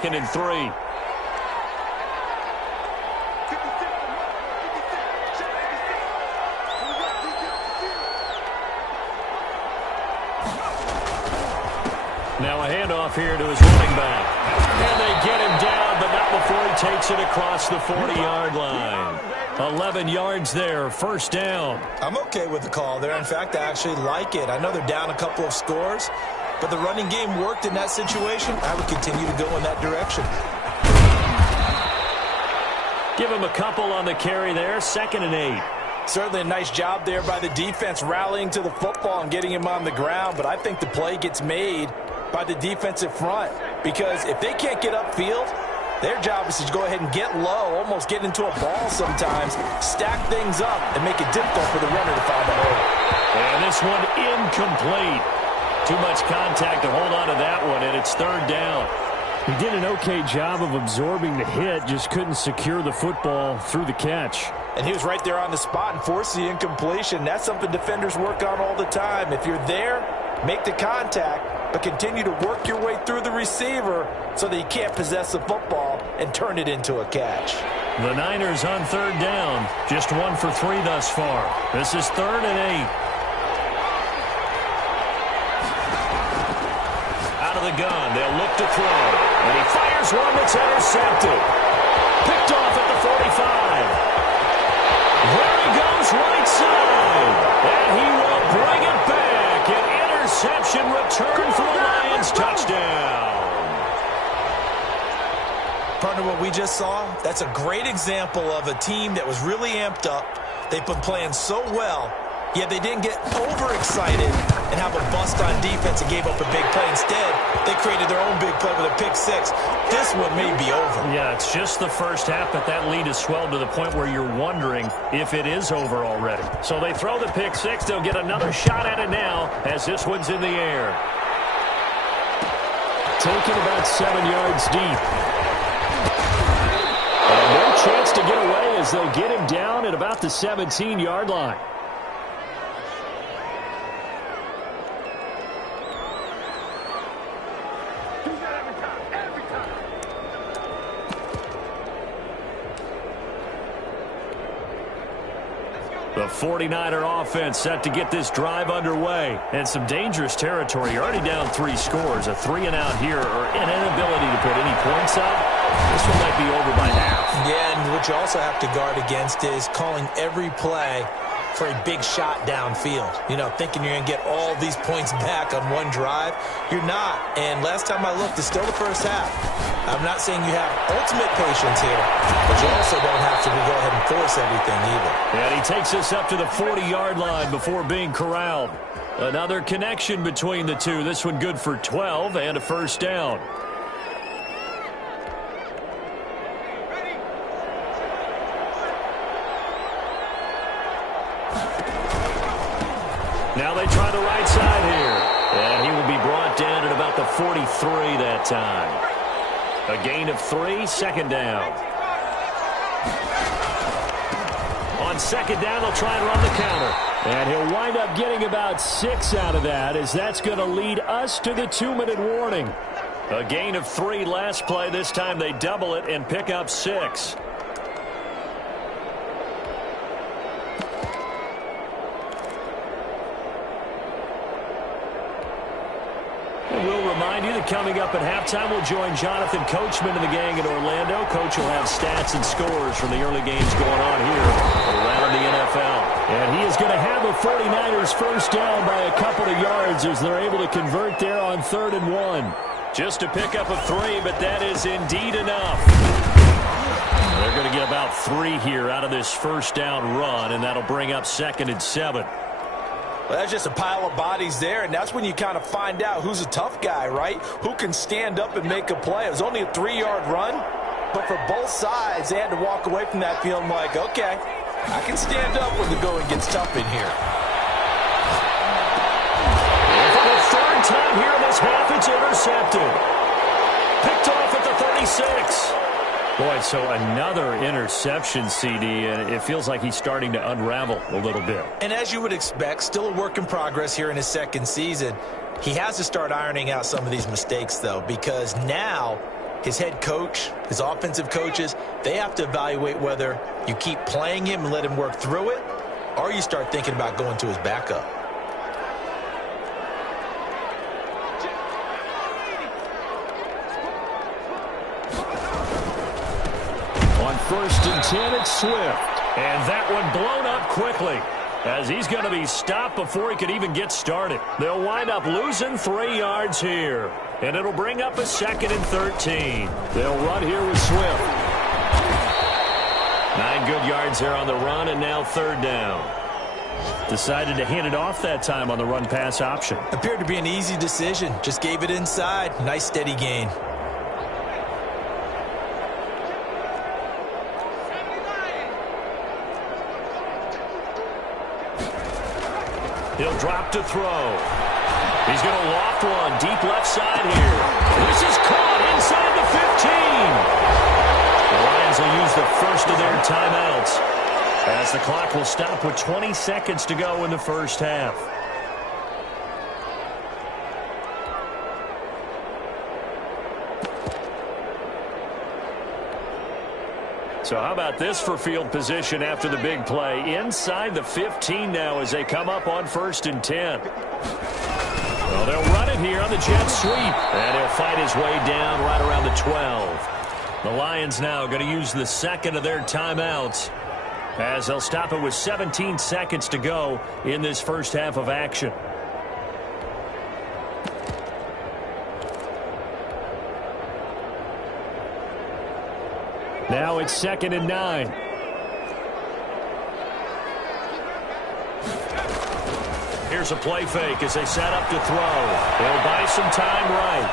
Second and 3. Now a handoff here to his running back. And they get him down, but not before he takes it across the 40-yard line. 11 yards there, first down. I'm okay with the call there. In fact, I actually like it. I know they're down a couple of scores, but the running game worked in that situation. I would continue to go in that direction. Give him a couple on the carry there, 2nd and 8. Certainly a nice job there by the defense rallying to the football and getting him on the ground, but I think the play gets made by the defensive front, because if they can't get upfield, their job is to go ahead and get low, almost get into a ball sometimes, stack things up, and make it difficult for the runner to find the hole. And this one incomplete. Too much contact to hold on to that one, and it's 3rd down. He did an okay job of absorbing the hit, just couldn't secure the football through the catch. And he was right there on the spot and forced the incompletion. That's something defenders work on all the time. If you're there, make the contact, but continue to work your way through the receiver so that you can't possess the football and turn it into a catch. The Niners on 3rd down, just 1 for 3 thus far. This is 3rd and 8. Out of the gun, they'll look to throw. And he fires one that's intercepted. Picked off at the 45. There he goes, right side. And he will bring it back. An interception return for the Lions. Touchdown. Partner, what we just saw, that's a great example of a team that was really amped up. They've been playing so well, yet they didn't get overexcited and have a bust on defense and gave up a big play. Instead, they created their own big play with a pick six. This one may be over. Yeah, it's just the first half, but that lead has swelled to the point where you're wondering if it is over already. So they throw the pick six. They'll get another shot at it now as this one's in the air. Taken about 7 yards deep. And no chance to get away as they'll get him down at about the 17-yard line. The 49er offense set to get this drive underway. And some dangerous territory. You're already down 3 scores. A 3-and-out here or an inability to put any points up. This one might be over by half. Yeah, and what you also have to guard against is calling every play for a big shot downfield. You know, thinking you're going to get all these points back on one drive. You're not. And last time I looked, it's still the first half. I'm not saying you have ultimate patience here, but you also don't have to go ahead and force everything either. And he takes us up to the 40-yard line before being corralled. Another connection between the two. This one good for 12 and a first down. Now they try the right side here. And he will be brought down at about the 43 that time. A gain of 3, 2nd down. On 2nd down, they'll try and run the counter. And he'll wind up getting about 6 out of that, as that's going to lead us to the 2-minute warning. A gain of 3 last play. This time they double it and pick up 6. We'll remind you that coming up at halftime, we'll join Jonathan Coachman and the gang in Orlando. Coach will have stats and scores from the early games going on here around the NFL. And he is going to have the 49ers first down by a couple of yards as they're able to convert there on 3rd and 1. Just to pick up a 3, but that is indeed enough. They're going to get about 3 here out of this first down run, and that'll bring up 2nd and 7. Well, that's just a pile of bodies there, and that's when you kind of find out who's a tough guy, right? Who can stand up and make a play. It was only a 3-yard run, but for both sides, they had to walk away from that feeling like, okay, I can stand up when the going gets tough in here. And for the 3rd time here in this half, it's intercepted. Picked off at the 36. Boy, so another interception, CD, and it feels like he's starting to unravel a little bit. And as you would expect, still a work in progress here in his 2nd season. He has to start ironing out some of these mistakes, though, because now his head coach, his offensive coaches, they have to evaluate whether you keep playing him and let him work through it, or you start thinking about going to his backup. On 1st and 10, it's Swift. And that one blown up quickly, as he's going to be stopped before he could even get started. They'll wind up losing 3 yards here, and it'll bring up a 2nd and 13. They'll run here with Swift. 9 good yards there on the run, and now 3rd down. Decided to hand it off that time on the run-pass option. Appeared to be an easy decision. Just gave it inside. Nice steady gain. He'll drop to throw. He's going to loft one deep left side here. This is caught inside the 15. The Lions will use the first of their timeouts, as the clock will stop with 20 seconds to go in the first half. So how about this for field position after the big play? Inside the 15 now as they come up on 1st and 10. Well, they'll run it here on the jet sweep. And he'll fight his way down right around the 12. The Lions now going to use the 2nd of their timeouts, as they'll stop it with 17 seconds to go in this first half of action. Now it's 2nd and 9. Here's a play fake as they set up to throw. They'll buy some time right.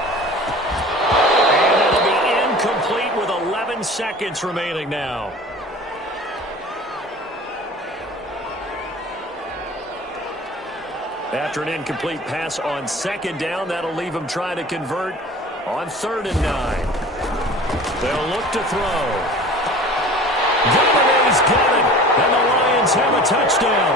And it'll be incomplete with 11 seconds remaining now. After an incomplete pass on 2nd down, that'll leave them trying to convert on 3rd and 9. They'll look to throw. Galladay's got it, and the Lions have a touchdown.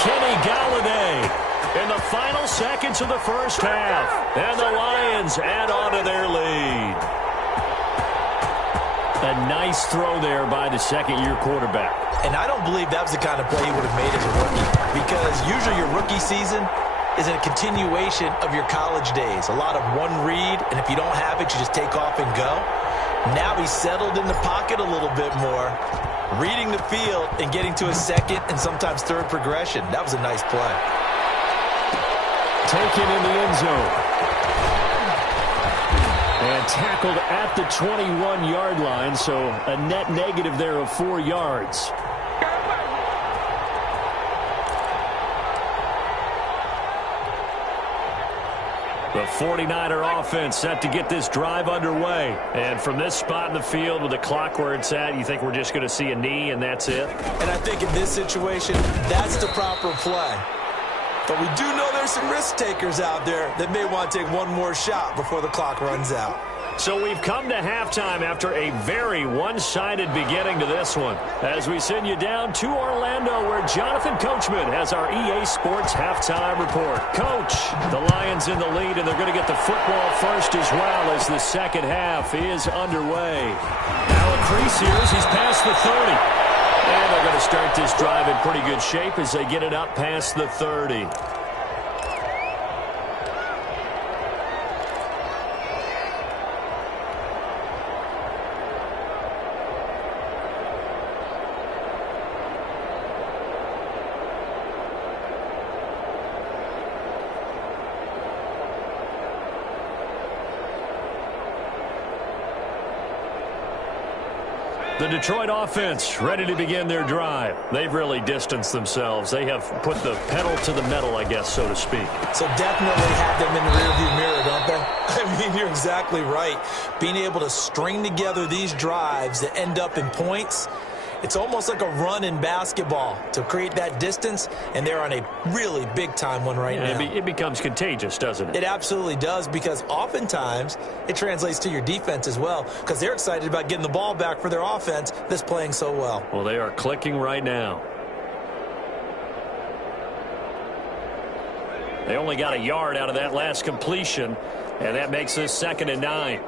Kenny Galladay in the final seconds of the first half, and the Lions add on to their lead. A nice throw there by the 2nd-year quarterback. And I don't believe that was the kind of play he would have made as a rookie, because usually your rookie season is a continuation of your college days. A lot of one read, and if you don't have it, you just take off and go. Now he's settled in the pocket a little bit more, reading the field and getting to his 2nd and sometimes 3rd progression. That was a nice play. Taken in the end zone. And tackled at the 21-yard line, so a net negative there of 4 yards. The 49er offense set to get this drive underway. And from this spot in the field with the clock where it's at, you think we're just going to see a knee and that's it? And I think in this situation, that's the proper play. But we do know there's some risk takers out there that may want to take one more shot before the clock runs out. So we've come to halftime after a very one-sided beginning to this one, as we send you down to Orlando, where Jonathan Coachman has our EA Sports halftime report. Coach, the Lions in the lead, and they're going to get the football first as well as the second half is underway. Now a crease here as he's past the 30. And they're going to start this drive in pretty good shape as they get it up past the 30. The Detroit offense ready to begin their drive. They've really distanced themselves. They have put the pedal to the metal, I guess, so to speak. So definitely have them in the rearview mirror, don't they? I mean, you're exactly right. Being able to string together these drives that end up in points, it's almost like a run in basketball to create that distance, and they're on a really big-time one right now. It becomes contagious, doesn't it? It absolutely does, because oftentimes it translates to your defense as well, because they're excited about getting the ball back for their offense that's playing so well. Well, they are clicking right now. They only got a yard out of that last completion. And that makes this 2nd and 9.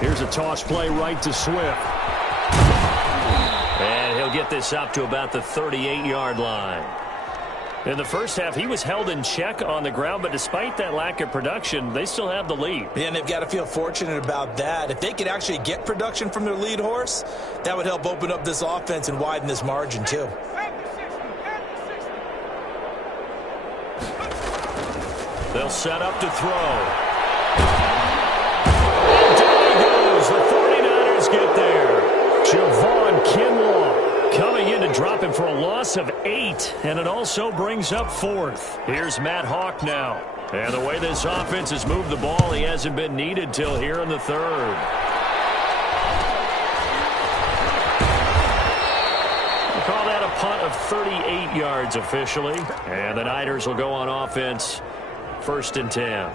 Here's a toss play right to Swift. And he'll get this up to about the 38-yard line. In the first half, he was held in check on the ground, but despite that lack of production, they still have the lead. Yeah, and they've got to feel fortunate about that. If they could actually get production from their lead horse, that would help open up this offense and widen this margin, too. They'll set up to throw. And down he goes. The 49ers get there. Javon Kinlaw coming in to drop him for a loss of 8, and it also brings up 4th. Here's Matt Hawk now. And the way this offense has moved the ball, he hasn't been needed till here in the 3rd. We'll call that a punt of 38 yards officially. And the Niners will go on offense. 1st and 10.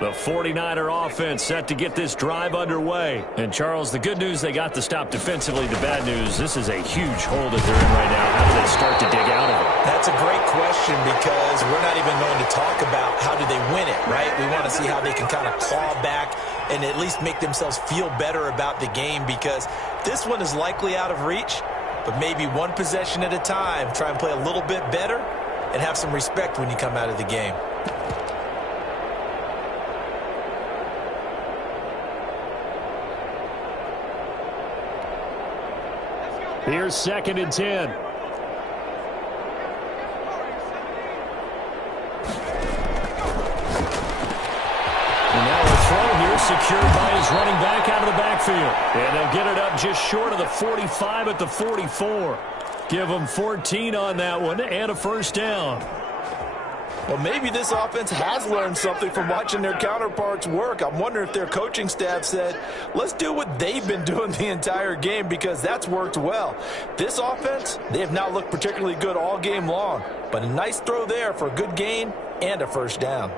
The 49er offense set to get this drive underway. And, Charles, the good news, they got the stop defensively. The bad news, this is a huge hole that they're in right now. How do they start to dig out of it? That's a great question because we're not even going to talk about how do they win it, right? We want to see how they can kind of claw back and at least make themselves feel better about the game because this one is likely out of reach, but maybe one possession at a time. Try and play a little bit better and have some respect when you come out of the game. Here's 2nd and 10. And now a throw here secured by his running back out of the backfield. And they'll get it up just short of the 45 at the 44. Give them 14 on that one and a 1st down. Well, maybe this offense has learned something from watching their counterparts work. I'm wondering if their coaching staff said, let's do what they've been doing the entire game because that's worked well. This offense, they have not looked particularly good all game long, but a nice throw there for a good gain and a 1st down.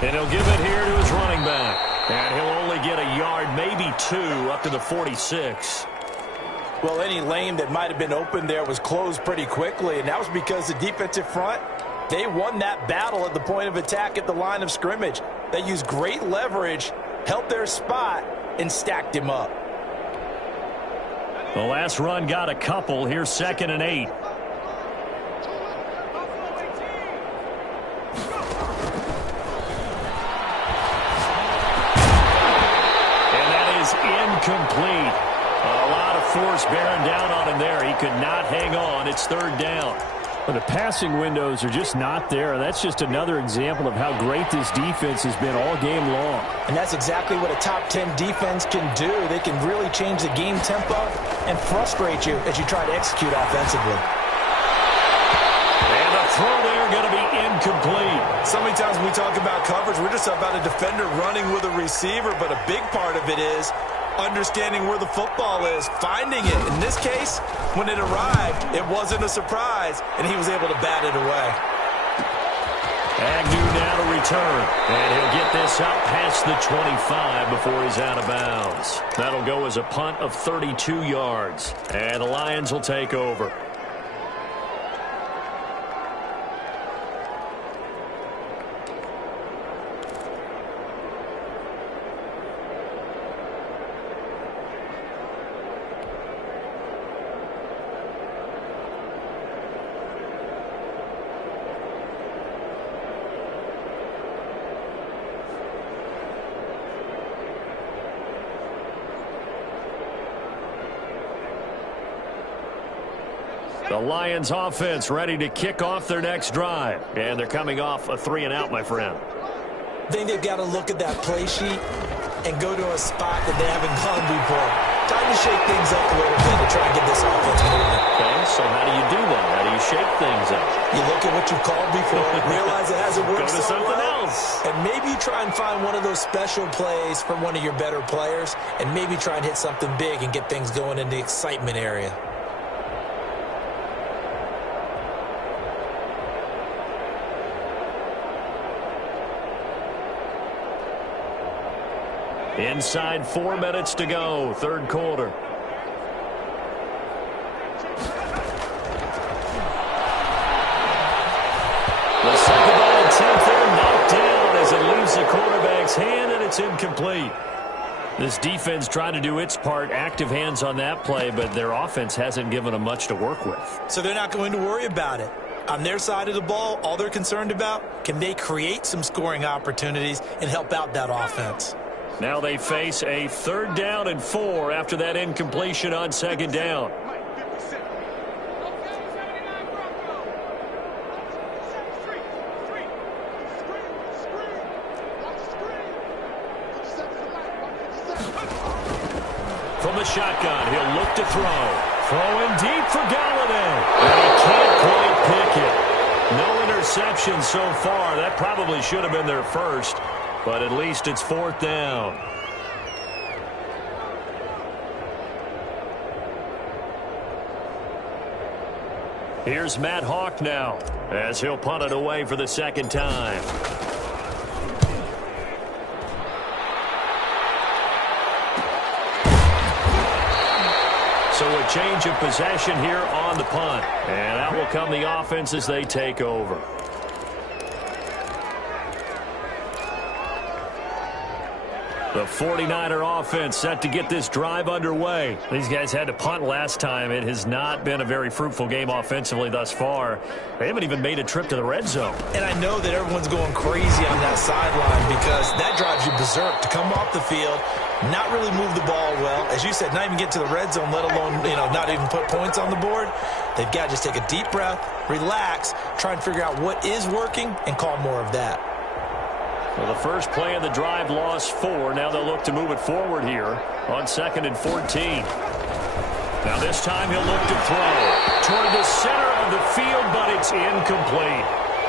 And he'll give it here to his running back. And he'll only get a yard, maybe 2, up to the 46. Well, any lane that might have been open there was closed pretty quickly, and that was because the defensive front, they won that battle at the point of attack at the line of scrimmage. They used great leverage, held their spot, and stacked him up. The last run got a couple. Here's 2nd and 8. And that is incomplete. A lot of force bearing down on him there. He could not hang on. It's 3rd down. But the passing windows are just not there. That's just another example of how great this defense has been all game long. And that's exactly what a top 10 defense can do. They can really change the game tempo and frustrate you as you try to execute offensively. And the throw there going to be incomplete. So many times when we talk about coverage, we're just about a defender running with a receiver, but a big part of it is understanding where the football is, finding it. In this case, when it arrived, it wasn't a surprise, and he was able to bat it away. Agnew now to return, and he'll get this out past the 25 before he's out of bounds. That'll go as a punt of 32 yards, and the Lions will take over. The Lions offense ready to kick off their next drive. And they're coming off a 3-and-out, my friend. I think they've got to look at that play sheet and go to a spot that they haven't gone before. Time to shake things up a little bit to try and get this offense moving. Okay, so how do you do that? How do you shake things up? You look at what you've called before, realize it hasn't worked Go to something well, else. and maybe you try and find one of those special plays from one of your better players, and maybe try and hit something big and get things going in the excitement area. Inside 4 minutes to go, third quarter. The second ball attempt there knocked down as it leaves the quarterback's hand, and it's incomplete. This defense trying to do its part, active hands on that play, but their offense hasn't given them much to work with. So they're not going to worry about it. On their side of the ball, all they're concerned about, can they create some scoring opportunities and help out that offense? Now they face a 3rd down and 4 after that incompletion on 2nd down. From the shotgun, he'll look to throw. Throwing deep for Galladay. And he can't quite pick it. No interception so far. That probably should have been their first. But at least it's 4th down. Here's Matt Hawk now as he'll punt it away for the 2nd time. So a change of possession here on the punt. And out will come the offense as they take over. The 49er offense set to get this drive underway. These guys had to punt last time. It has not been a very fruitful game offensively thus far. They haven't even made a trip to the red zone. And I know that everyone's going crazy on that sideline because that drives you berserk to come off the field, not really move the ball well. As you said, not even get to the red zone, let alone, not even put points on the board. They've got to just take a deep breath, relax, try and figure out what is working, and call more of that. Well, the first play of the drive lost 4. Now they'll look to move it forward here on 2nd and 14. Now this time he'll look to throw toward the center of the field, but it's incomplete.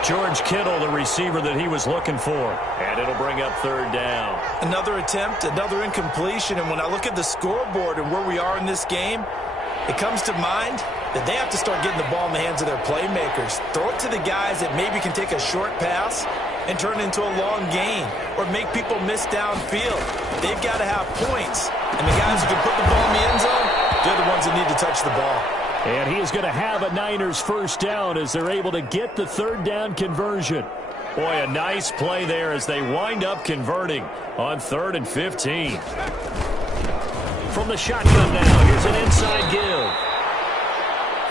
George Kittle, the receiver that he was looking for. And it'll bring up 3rd down. Another attempt, another incompletion. And when I look at the scoreboard and where we are in this game, it comes to mind that they have to start getting the ball in the hands of their playmakers. Throw it to the guys that maybe can take a short pass and turn it into a long gain or make people miss downfield. They've got to have points. And the guys who can put the ball in the end zone, they're the ones that need to touch the ball. And he is going to have a Niners 1st down as they're able to get the 3rd down conversion. Boy, a nice play there as they wind up converting on 3rd and 15. From the shotgun now, here's an inside give.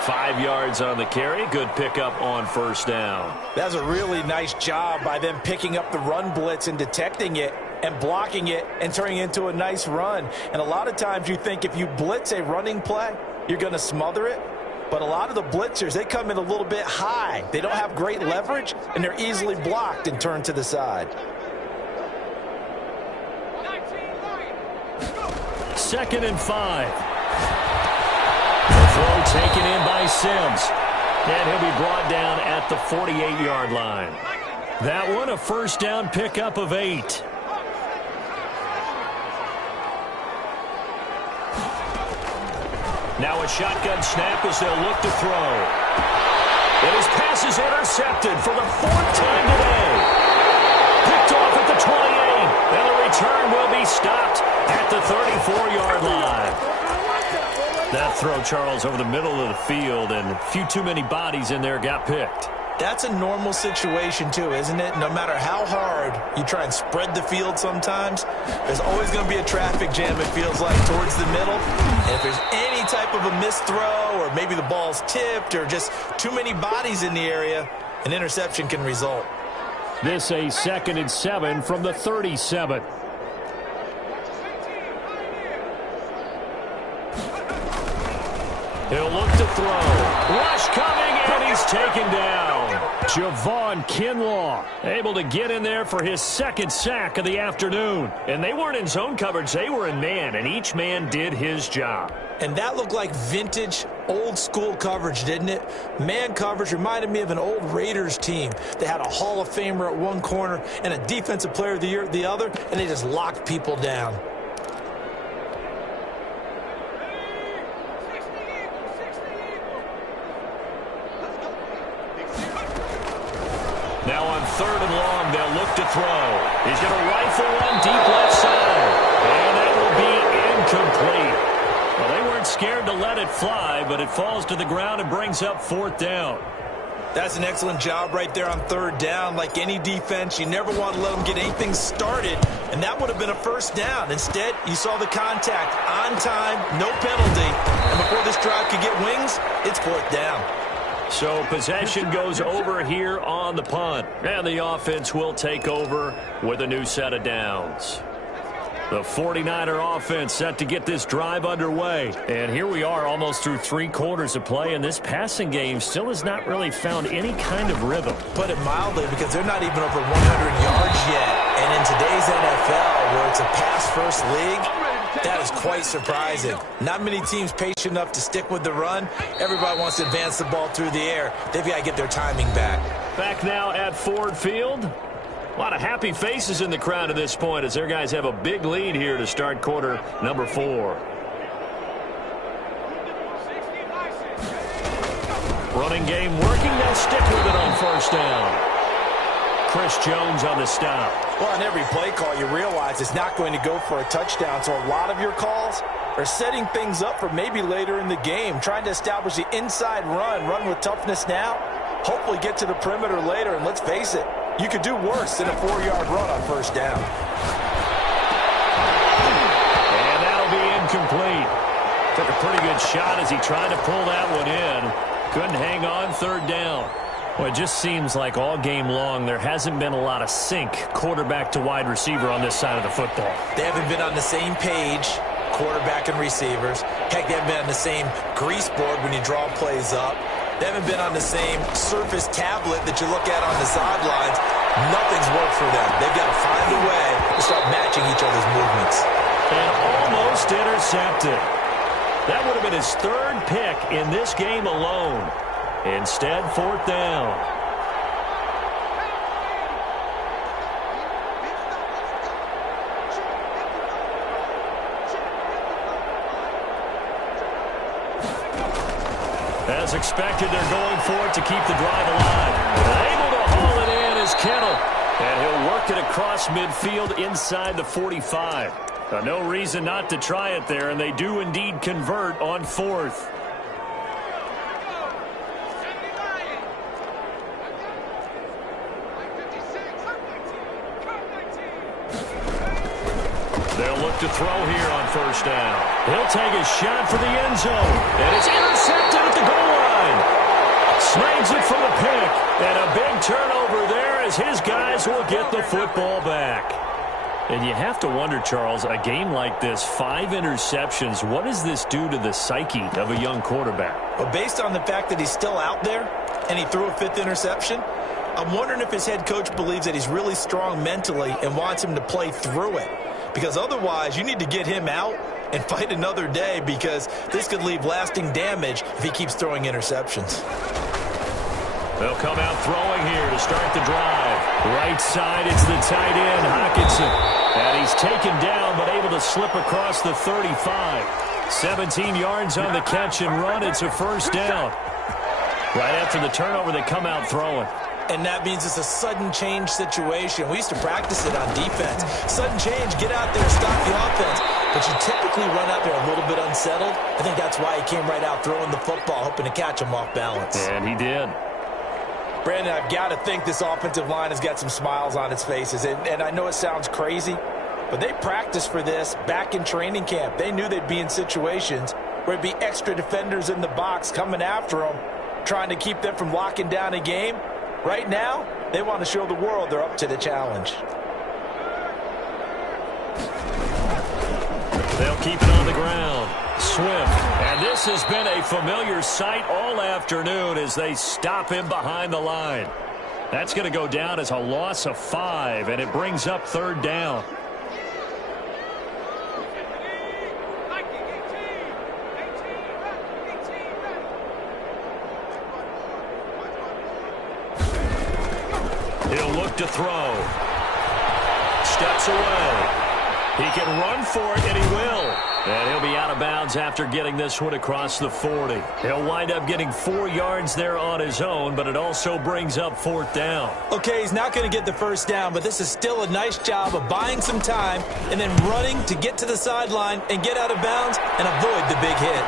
5 yards on the carry. Good pickup on 1st down. That's a really nice job by them picking up the run blitz and detecting it and blocking it and turning it into a nice run. And a lot of times you think if you blitz a running play, you're going to smother it. But a lot of the blitzers, they come in a little bit high. They don't have great leverage, and they're easily blocked and turned to the side. 2nd and 5. The throw taken in by Sims. And he'll be brought down at the 48-yard line. That one a 1st down pickup of 8. Now a shotgun snap as they'll look to throw. And his pass is intercepted for the 4th time today. Picked off at the 28. And the return will be stopped at the 34-yard line. That throw, Charles, over the middle of the field, and a few too many bodies in there got picked. That's a normal situation, too, isn't it? No matter how hard you try and spread the field sometimes, there's always going to be a traffic jam, it feels like, towards the middle. And if there's any type of a missed throw or maybe the ball's tipped or just too many bodies in the area, an interception can result. This a 2nd and 7 from the 37. He'll look to throw. Rush coming, and he's taken down. Javon Kinlaw able to get in there for his second sack of the afternoon. And they weren't in zone coverage. They were in man, and each man did his job. And that looked like vintage, old-school coverage, didn't it? Man coverage reminded me of an old Raiders team. They had a Hall of Famer at one corner and a Defensive Player of the Year at the other, and they just locked people down. Now on 3rd and long, they'll look to throw. He's going to rifle one deep left side. And that will be incomplete. Well, they weren't scared to let it fly, but it falls to the ground and brings up 4th down. That's an excellent job right there on 3rd down. Like any defense, you never want to let them get anything started, and that would have been a 1st down. Instead, you saw the contact on time, no penalty, and before this drive could get wings, it's 4th down. So possession goes over here on the punt, and the offense will take over with a new set of downs. The 49er offense set to get this drive underway. And here we are almost through 3 quarters of play, and this passing game still has not really found any kind of rhythm. Put it mildly, because they're not even over 100 yards yet. And in today's NFL, where it's a pass-first league, that is quite surprising. Not many teams patient enough to stick with the run. Everybody wants to advance the ball through the air. They've got to get their timing back. Back now at Ford Field. A lot of happy faces in the crowd at this point as their guys have a big lead here to start quarter number 4. Running game working. They'll stick with it on 1st down. Chris Jones on the stop. Well, on every play call, you realize it's not going to go for a touchdown, so a lot of your calls are setting things up for maybe later in the game, trying to establish the inside run with toughness now, hopefully get to the perimeter later, and let's face it, you could do worse than a 4-yard run on 1st down. And that'll be incomplete. Took a pretty good shot as he tried to pull that one in. Couldn't hang on 3rd down. Well, it just seems like all game long there hasn't been a lot of sync quarterback to wide receiver on this side of the football. They haven't been on the same page, quarterback and receivers. Heck, they haven't been on the same grease board when you draw plays up. They haven't been on the same surface tablet that you look at on the sidelines. Nothing's worked for them. They've got to find a way to start matching each other's movements. And almost intercepted. That would have been his 3rd pick in this game alone. Instead, 4th down. As expected, they're going for it to keep the drive alive. Able to haul it in is Kittle. And he'll work it across midfield inside the 45. No reason not to try it there, and they do indeed convert on 4th. They'll look to throw here on 1st down. He'll take a shot for the end zone. And it's intercepted at the goal line. Snags it for the pick. And a big turnover there as his guys will get the football back. And you have to wonder, Charles, a game like this, 5 interceptions, what does this do to the psyche of a young quarterback? Well, based on the fact that he's still out there and he threw a 5th interception, I'm wondering if his head coach believes that he's really strong mentally and wants him to play through it. Because otherwise, you need to get him out and fight another day, because this could leave lasting damage if he keeps throwing interceptions. They'll come out throwing here to start the drive. Right side, it's the tight end, Hockenson. And he's taken down, but able to slip across the 35. 17 yards on the catch and run. It's a 1st down. Right after the turnover, they come out throwing. And that means it's a sudden change situation. We used to practice it on defense. Sudden change, get out there, stop the offense. But you typically run out there a little bit unsettled. I think that's why he came right out throwing the football, hoping to catch him off balance. And he did. Brandon, I've got to think this offensive line has got some smiles on its faces. And I know it sounds crazy, but they practiced for this back in training camp. They knew they'd be in situations where there'd be extra defenders in the box coming after them, trying to keep them from locking down a game. Right now, they want to show the world they're up to the challenge. They'll keep it on the ground. Swift. And this has been a familiar sight all afternoon as they stop him behind the line. That's going to go down as a loss of 5, and it brings up 3rd down. He'll look to throw. Steps away. He can run for it, and he will. And he'll be out of bounds after getting this one across the 40. He'll wind up getting 4 yards there on his own, but it also brings up 4th down. Okay, he's not going to get the 1st down, but this is still a nice job of buying some time and then running to get to the sideline and get out of bounds and avoid the big hit.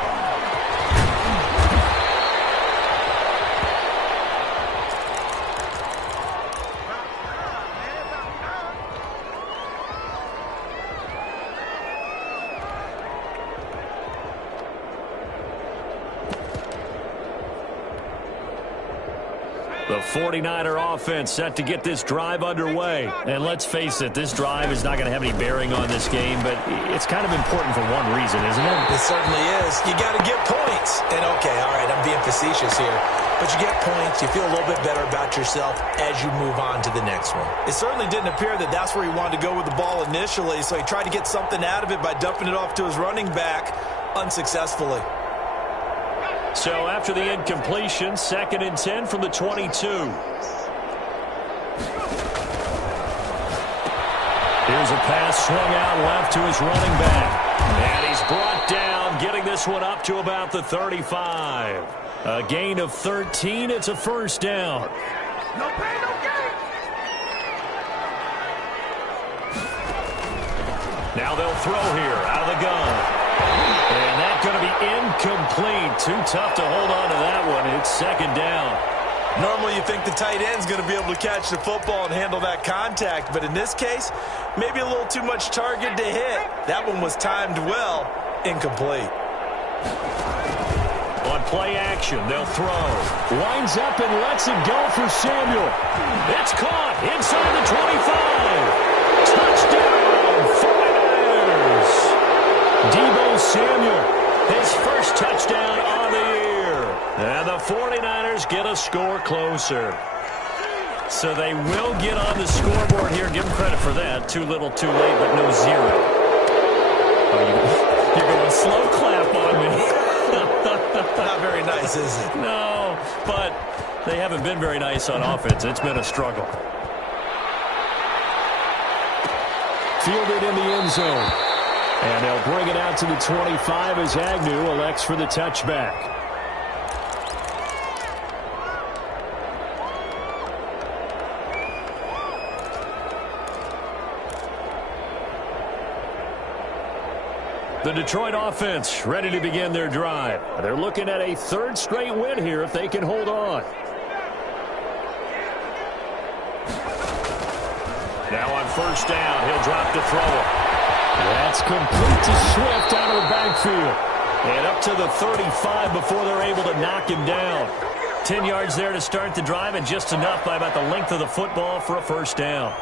The 49er offense set to get this drive underway. And let's face it, this drive is not going to have any bearing on this game, but it's kind of important for one reason, isn't it? It certainly is. You got to get points. And okay, all right, I'm being facetious here. But you get points, you feel a little bit better about yourself as you move on to the next one. It certainly didn't appear that that's where he wanted to go with the ball initially, so he tried to get something out of it by dumping it off to his running back unsuccessfully. So after the incompletion, 2nd and 10 from the 22. Here's a pass swung out left to his running back. And he's brought down, getting this one up to about the 35. A gain of 13. It's a 1st down. No pain, no gain. Now they'll throw here out of the gun. And that's going to be incomplete. Too tough to hold on to that one. It's 2nd down. Normally you think the tight end's going to be able to catch the football and handle that contact, but in this case, maybe a little too much target to hit. That one was timed well. Incomplete. On play action, they'll throw. Winds up and lets it go for Samuel. It's caught inside the 25. Touchdown, 49ers. Deebo Samuel, his first touchdown on the year. And the 49ers get a score closer. So they will get on the scoreboard here. Give them credit for that. Too little, too late, but no 0. Oh, you're going to slow clap on me. Not very nice, is it? No, but they haven't been very nice on offense. It's been a struggle. Fielded in the end zone. And they'll bring it out to the 25 as Agnew elects for the touchback. The Detroit offense ready to begin their drive. They're looking at a 3rd straight win here if they can hold on. Now on 1st down, he'll drop to throw it. That's complete to Swift out of the backfield. And up to the 35 before they're able to knock him down. 10 yards there to start the drive, and just enough by about the length of the football for a 1st down.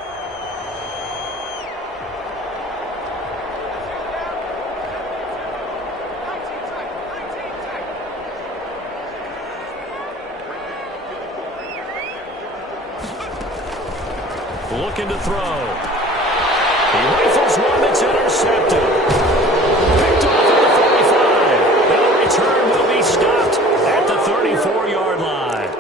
Looking to throw. He rifles one that's intercepted. Picked off at the 45. The return will be stopped at the 34-yard line.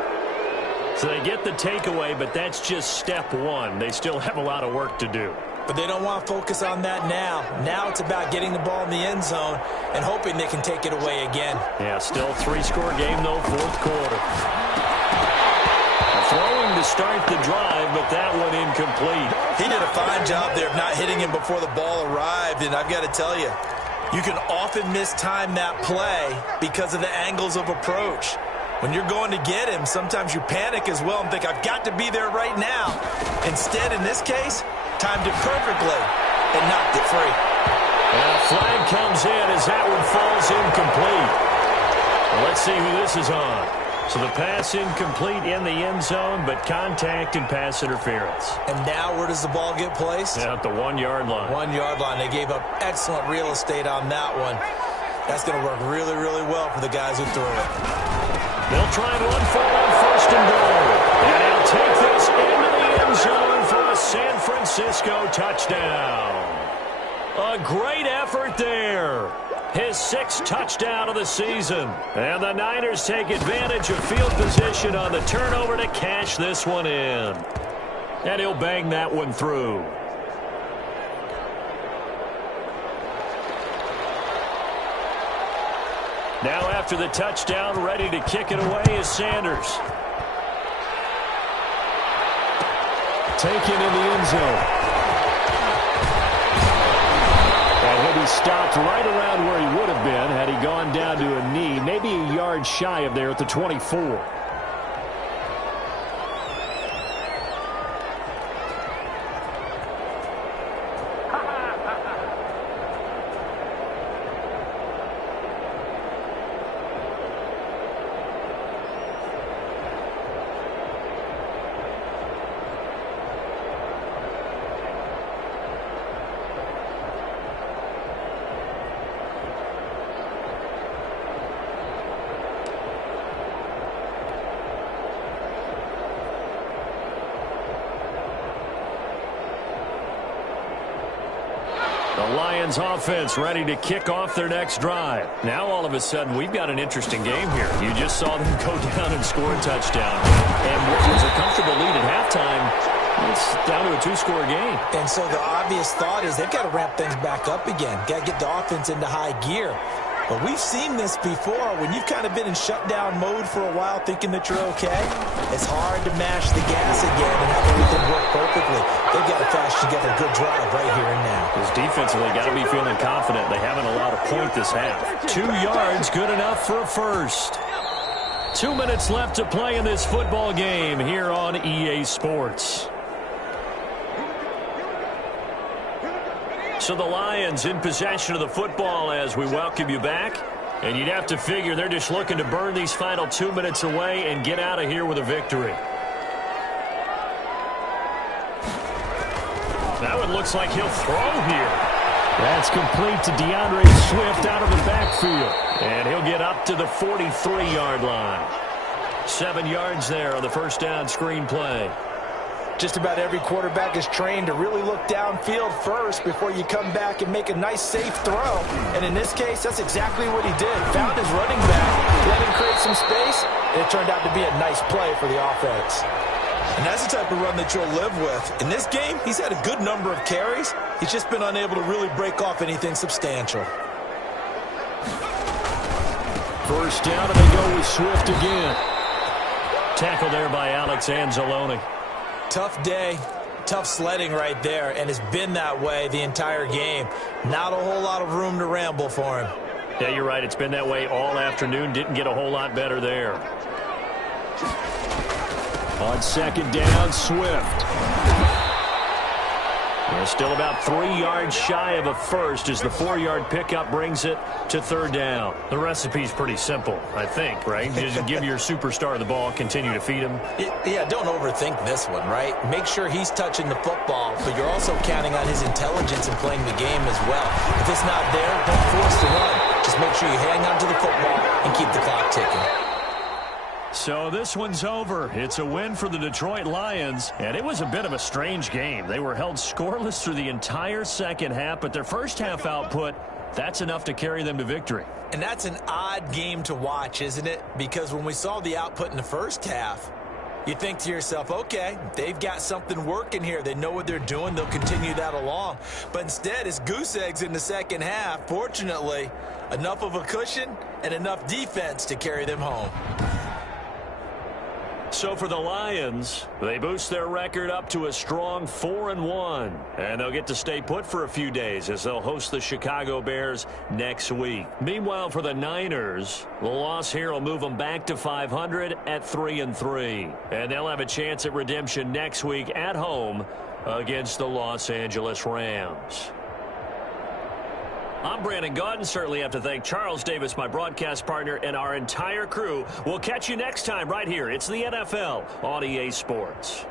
So they get the takeaway, but that's just step 1. They still have a lot of work to do. But they don't want to focus on that now. Now it's about getting the ball in the end zone and hoping they can take it away again. Yeah, still 3-score game, though, 4th quarter. Throwing to start the drive, but that one incomplete. He did a fine job there of not hitting him before the ball arrived, and I've got to tell you, you can often mistime that play because of the angles of approach. When you're going to get him, sometimes you panic as well and think, I've got to be there right now. Instead, in this case, timed it perfectly and knocked it free. And a flag comes in as that one falls incomplete. Well, let's see who this is on. So the pass incomplete in the end zone, but contact and pass interference. And now where does the ball get placed? Yeah, at the 1-yard line. 1-yard line. They gave up excellent real estate on that one. That's going to work really, really well for the guys who threw it. They'll try and run for it on first and goal. And he'll take this into the end zone for a San Francisco touchdown. A great effort there. His 6th touchdown of the season. And the Niners take advantage of field position on the turnover to cash this one in. And he'll bang that one through. Now after the touchdown, ready to kick it away is Sanders. Taken in the end zone. And he'll be stopped right around where he would have been had he gone down to a knee, maybe a yard shy of there at the 24. The Lions offense ready to kick off their next drive. Now all of a sudden we've got an interesting game here. You just saw them go down and score a touchdown. And what was a comfortable lead at halftime, it's down to a 2-score game. And so the obvious thought is they've got to ramp things back up again. Got to get the offense into high gear. But we've seen this before. When you've kind of been in shutdown mode for a while thinking that you're okay, it's hard to mash the gas again and have everything work perfectly. They've got to flash together a good drive right here and now. Because defensively, got to be feeling confident. They haven't allowed a point this half. 2 yards, good enough for a first. 2 minutes left to play in this football game here on EA Sports. So the Lions in possession of the football as we welcome you back. And you'd have to figure they're just looking to burn these final 2 minutes away and get out of here with a victory. That one looks like he'll throw here. That's complete to DeAndre Swift out of the backfield. And he'll get up to the 43-yard line. 7 yards there on the first down screen play. Just about every quarterback is trained to really look downfield first before you come back and make a nice, safe throw. And in this case, that's exactly what he did. Found his running back, let him create some space, and it turned out to be a nice play for the offense. And that's the type of run that you'll live with. In this game, he's had a good number of carries. He's just been unable to really break off anything substantial. First down, and they go with Swift again. Tackled there by Alex Anzalone. Tough day, tough sledding right there, and it's been that way the entire game. Not a whole lot of room to ramble for him. Yeah, you're right. It's been that way all afternoon. Didn't get a whole lot better there. On second down, Swift. They're still about 3 yards shy of a first as the 4-yard pickup brings it to third down. The recipe's pretty simple, I think, right? Just give your superstar the ball, continue to feed him. Yeah, don't overthink this one, right? Make sure he's touching the football, but you're also counting on his intelligence in playing the game as well. If it's not there, don't force the run. Just make sure you hang on to the football and keep the clock ticking. So this one's over. It's a win for the Detroit Lions, and it was a bit of a strange game. They were held scoreless through the entire second half, but their first half output, that's enough to carry them to victory. And that's an odd game to watch, isn't it? Because when we saw the output in the first half, you think to yourself, okay, they've got something working here. They know what they're doing. They'll continue that along. But instead, it's goose eggs in the second half. Fortunately, enough of a cushion and enough defense to carry them home. So for the Lions, they boost their record up to a strong 4-1. And they'll get to stay put for a few days as they'll host the Chicago Bears next week. Meanwhile, for the Niners, the loss here will move them back to 500 at 3-3. And they'll have a chance at redemption next week at home against the Los Angeles Rams. I'm Brandon Gaudin. Certainly have to thank Charles Davis, my broadcast partner, and our entire crew. We'll catch you next time right here. It's the NFL on EA Sports.